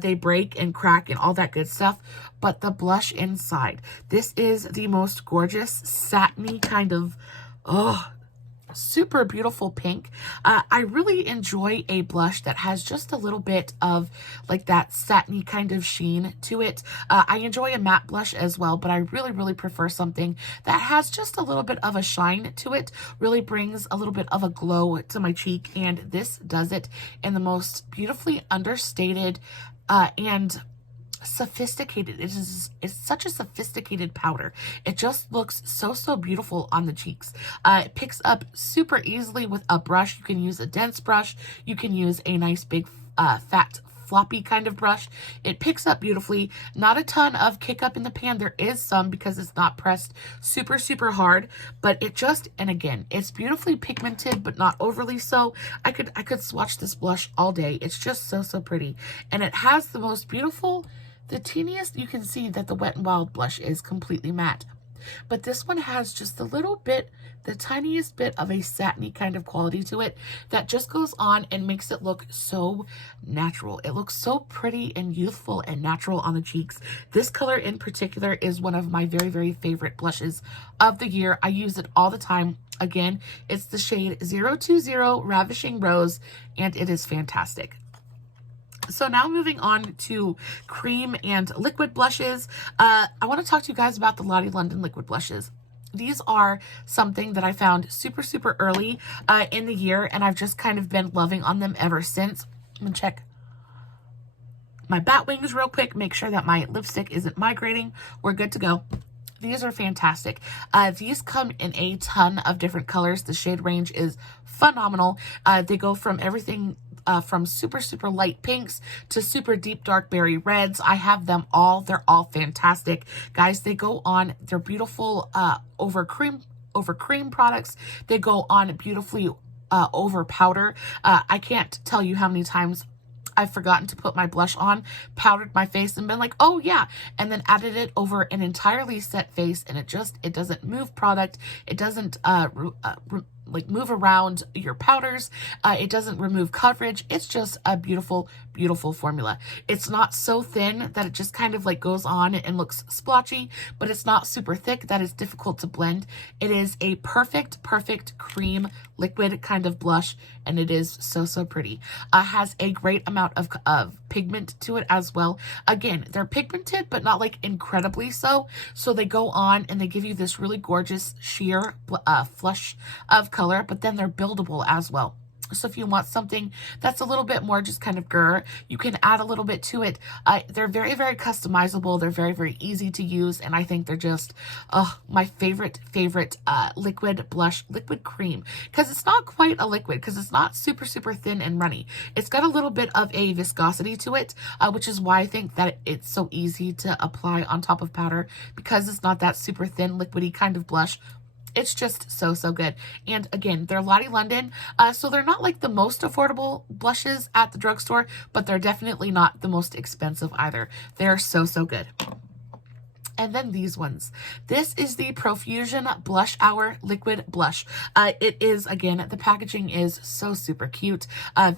They break and crack and all that good stuff. But the blush inside, this is the most gorgeous satiny kind of, super beautiful pink. I really enjoy a blush that has just a little bit of like that satiny kind of sheen to it. I enjoy a matte blush as well, but I really prefer something that has just a little bit of a shine to it, really brings a little bit of a glow to my cheek, and this does it in the most beautifully understated and sophisticated. It's such a sophisticated powder. It just looks so beautiful on the cheeks. It picks up super easily with a brush. You can use a dense brush. You can use a nice big fat floppy kind of brush. It picks up beautifully. Not a ton of kick up in the pan. There is some because it's not pressed super hard, but it just, and again, it's beautifully pigmented, but not overly so. I could swatch this blush all day. It's just so pretty. And it has the most beautiful, the teeniest, you can see that the Wet n Wild blush is completely matte. But this one has just a little bit, the tiniest bit of a satiny kind of quality to it that just goes on and makes it look so natural. It looks so pretty and youthful and natural on the cheeks. This color in particular is one of my very favorite blushes of the year. I use it all the time. Again, it's the shade 020 Ravishing Rose, and it is fantastic. So now moving on to cream and liquid blushes. I want to talk to you guys about the Lottie London liquid blushes. These are something that I found super early in the year, and I've just kind of been loving on them ever since. I'm going to check my bat wings real quick, make sure that my lipstick isn't migrating. We're good to go. These are fantastic. These come in a ton of different colors. The shade range is phenomenal. They go from everything from super, super light pinks to super deep dark berry reds. I have them all. They're all fantastic. Guys, they go on, they're beautiful over cream products. They go on beautifully over powder. I can't tell you how many times I've forgotten to put my blush on, powdered my face, and been like, oh yeah, and then added it over an entirely set face, and it doesn't move product. It doesn't like move around your powders. It doesn't remove coverage. It's just a beautiful, beautiful formula. It's not so thin that it just kind of like goes on and looks splotchy, but it's not super thick that it's difficult to blend. It is a perfect, perfect cream liquid kind of blush, and it is so, so pretty. Has a great amount of pigment to it as well. Again, they're pigmented, but not like incredibly so. So they go on and they give you this really gorgeous sheer flush of color, but then they're buildable as well. So if you want something that's a little bit more just kind of grr, you can add a little bit to it. They're very, very customizable. They're very, very easy to use. And I think they're just my favorite liquid blush, liquid cream. Because it's not quite a liquid, because it's not super, super thin and runny. It's got a little bit of a viscosity to it, which is why I think that it's so easy to apply on top of powder, because it's not that super thin, liquidy kind of blush. It's just so, so good. And again, they're Lottie London, so they're not like the most affordable blushes at the drugstore, but they're definitely not the most expensive either. They're so, so good. And then these ones. This is the Profusion Blush Hour Liquid Blush. It is, again, the packaging is so super cute.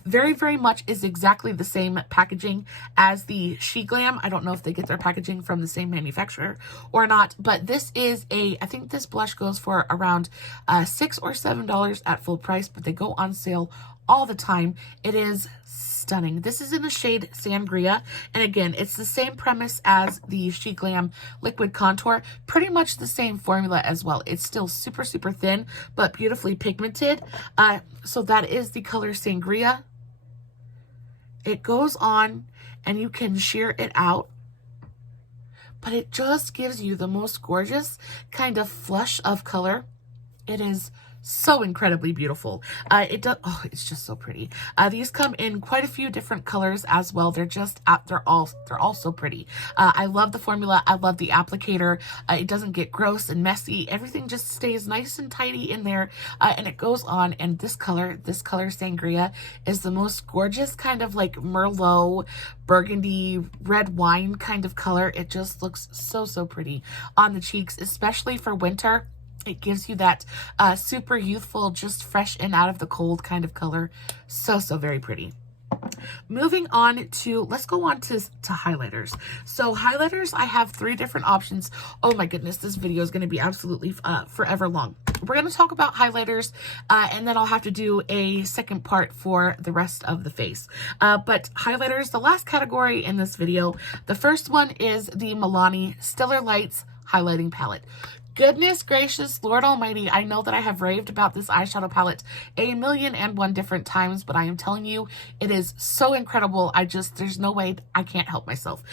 Very, very much is exactly the same packaging as the She Glam. I don't know if they get their packaging from the same manufacturer or not, but this is I think this blush goes for around $6 or $7 at full price, but they go on sale all the time. It is stunning. This is in the shade Sangria, and again, it's the same premise as the She Glam Liquid Contour. Pretty much the same formula as well. It's still super, super thin, but beautifully pigmented. So that is the color Sangria. It goes on, and you can sheer it out, but it just gives you the most gorgeous kind of flush of color. It is so incredibly beautiful. It's just so pretty. These come in quite a few different colors as well. They're all so pretty. I love the formula. I love the applicator. It doesn't get gross and messy. Everything just stays nice and tidy in there. And it goes on, and this color Sangria is the most gorgeous kind of like Merlot, burgundy, red wine kind of color. It just looks so, so pretty on the cheeks, especially for winter. It gives you that super youthful, just fresh and out of the cold kind of color. So, so very pretty. Moving on to, let's go on to highlighters. So highlighters, I have 3 different options. Oh my goodness, this video is going to be absolutely forever long. We're going to talk about highlighters, and then I'll have to do a second part for the rest of the face. But highlighters, the last category in this video, the first one is the Milani Stellar Lights Highlighting Palette. Goodness gracious, Lord Almighty, I know that I have raved about this eyeshadow palette 1,000,001 different times, but I am telling you, it is so incredible. There's no way I can't help myself.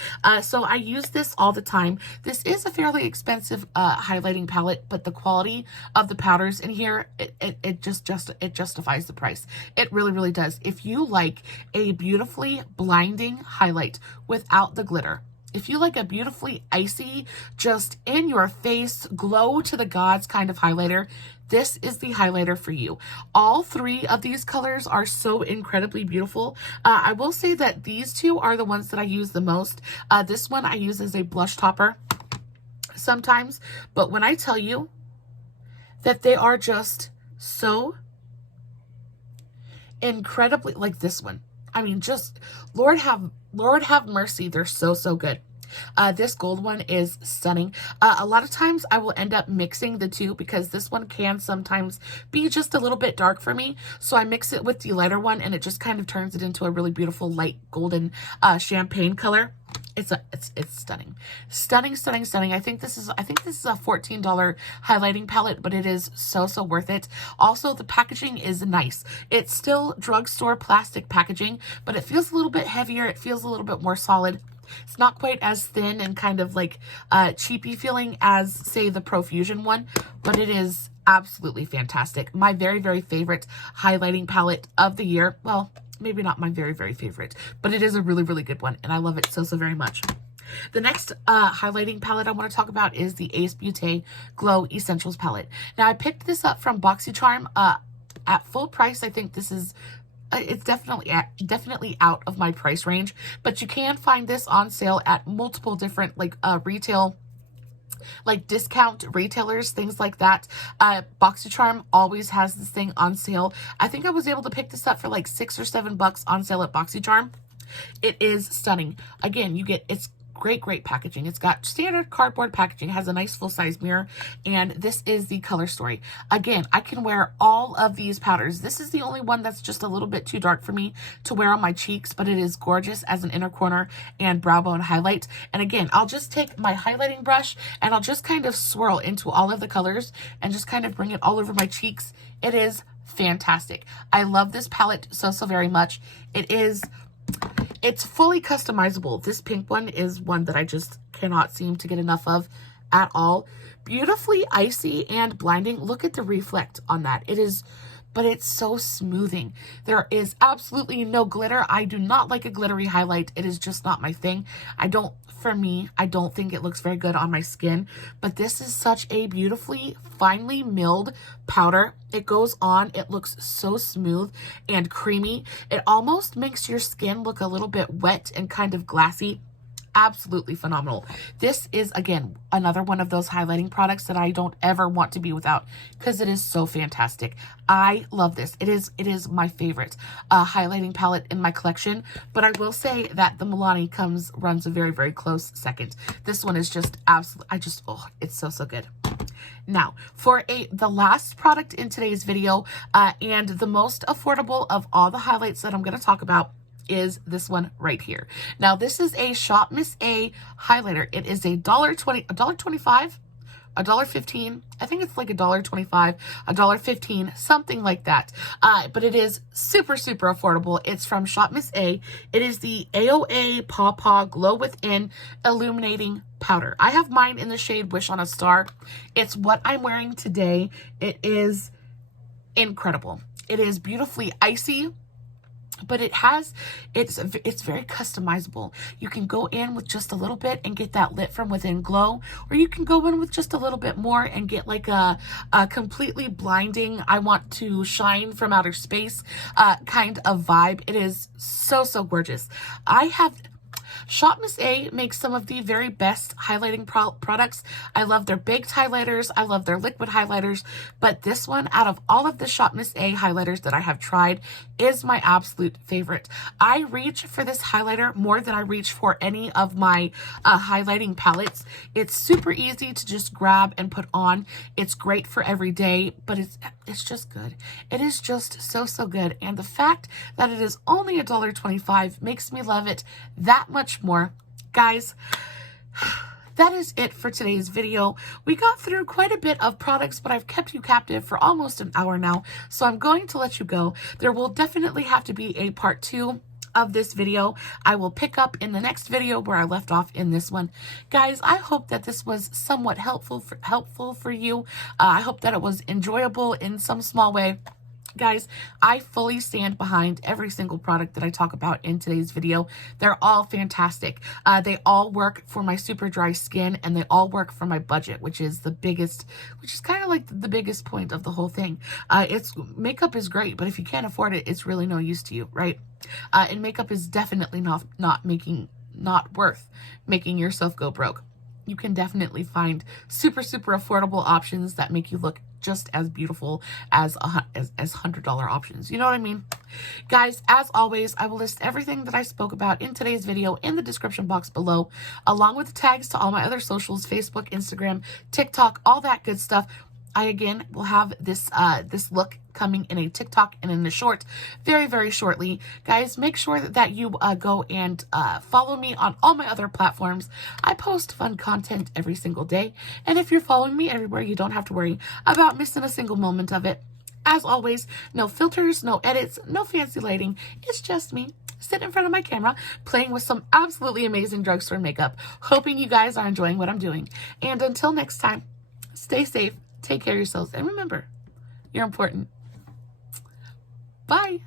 So I use this all the time. This is a fairly expensive highlighting palette, but the quality of the powders in here, it justifies the price. It really, really does. If you like a beautifully blinding highlight without the glitter, if you like a beautifully icy, just in your face, glow to the gods kind of highlighter, this is the highlighter for you. All 3 of these colors are so incredibly beautiful. I will say that these 2 are the ones that I use the most. This one I use as a blush topper sometimes, but when I tell you that they are just so incredibly, like this one, I mean, just Lord have mercy. They're so, so good. This gold one is stunning. A lot of times I will end up mixing the 2 because this one can sometimes be just a little bit dark for me. So I mix it with the lighter one, and it just kind of turns it into a really beautiful light golden champagne color. It's stunning. Stunning, stunning, stunning. I think this is a $14 highlighting palette, but it is so, so worth it. Also, the packaging is nice. It's still drugstore plastic packaging, but it feels a little bit heavier. It feels a little bit more solid. It's not quite as thin and kind of like cheapy feeling as, say, the Profusion one, but it is absolutely fantastic. My very, very favorite highlighting palette of the year. Well, maybe not my very, very favorite, but it is a really, really good one, and I love it so, so very much. The next highlighting palette I want to talk about is the Ace Beauté Glow Essentials palette. Now, I picked this up from BoxyCharm at full price. I think this is it's definitely out of my price range, but you can find this on sale at multiple different like retail, like discount retailers, things like that. BoxyCharm always has this thing on sale. I think I was able to pick this up for like $6 or $7 on sale at BoxyCharm. It is stunning. Again, you get, it's great packaging. It's got standard cardboard packaging, has a nice full-size mirror, and this is the color story. Again, I can wear all of these powders. This is the only one that's just a little bit too dark for me to wear on my cheeks, but it is gorgeous as an inner corner and brow bone highlight. And again, I'll just take my highlighting brush and I'll just kind of swirl into all of the colors and just kind of bring it all over my cheeks. It is fantastic. I love this palette so very much. It's fully customizable. This pink one is one that I just cannot seem to get enough of at all. Beautifully icy and blinding. Look at the reflect on that. It is, but it's so smoothing. There is absolutely no glitter. I do not like a glittery highlight. It is just not my thing. For me, I don't think it looks very good on my skin, but this is such a beautifully finely milled powder. It goes on, it looks so smooth and creamy. It almost makes your skin look a little bit wet and kind of glassy. Absolutely phenomenal. This is, again, another one of those highlighting products that I don't ever want to be without because it is so fantastic. I love this. It is my favorite highlighting palette in my collection, but I will say that the Milani runs a very close second. This one is just absolutely, it's so good. Now, for the last product in today's video, and the most affordable of all the highlights that I'm going to talk about, is this one right here. Now, this is a ShopMissA highlighter. It is $1.25, $1.15. I think it's like $1.25, $1.15, something like that. But it is super affordable. It's from ShopMissA. It is the AOA Paw Paw Glow Within Illuminating Powder. I have mine in the shade Wish on a Star. It's what I'm wearing today. It is incredible. It is beautifully icy, but it's very customizable. You can go in with just a little bit and get that lit from within glow, or you can go in with just a little bit more and get like a completely blinding, I want to shine from outer space kind of vibe. It is so gorgeous. ShopMissA makes some of the very best highlighting products. I love their baked highlighters. I love their liquid highlighters. But this one, out of all of the ShopMissA highlighters that I have tried, is my absolute favorite. I reach for this highlighter more than I reach for any of my highlighting palettes. It's super easy to just grab and put on. It's great for every day, but it's just good. It is just so good. And the fact that it is only $1.25 makes me love it that much more. Guys, that is it for today's video. We got through quite a bit of products, but I've kept you captive for almost an hour now, so I'm going to let you go. There will definitely have to be a part 2 of this video. I will pick up in the next video where I left off in this one. Guys, I hope that this was somewhat helpful for you. I hope that it was enjoyable in some small way. Guys, I fully stand behind every single product that I talk about in today's video. They're all fantastic. They all work for my super dry skin, and they all work for my budget, which is kind of like the biggest point of the whole thing. Makeup is great, but if you can't afford it, it's really no use to you, right? And makeup is definitely not worth making yourself go broke. You can definitely find super affordable options that make you look just as beautiful as $100 options. You know what I mean? Guys, as always, I will list everything that I spoke about in today's video in the description box below, along with the tags to all my other socials, Facebook, Instagram, TikTok, all that good stuff. I, again, will have this look coming in a TikTok and in a short very shortly. Guys, make sure that you go and follow me on all my other platforms. I post fun content every single day. And if you're following me everywhere, you don't have to worry about missing a single moment of it. As always, no filters, no edits, no fancy lighting. It's just me sitting in front of my camera, playing with some absolutely amazing drugstore makeup, hoping you guys are enjoying what I'm doing. And until next time, stay safe, take care of yourselves, and remember, you're important. Bye.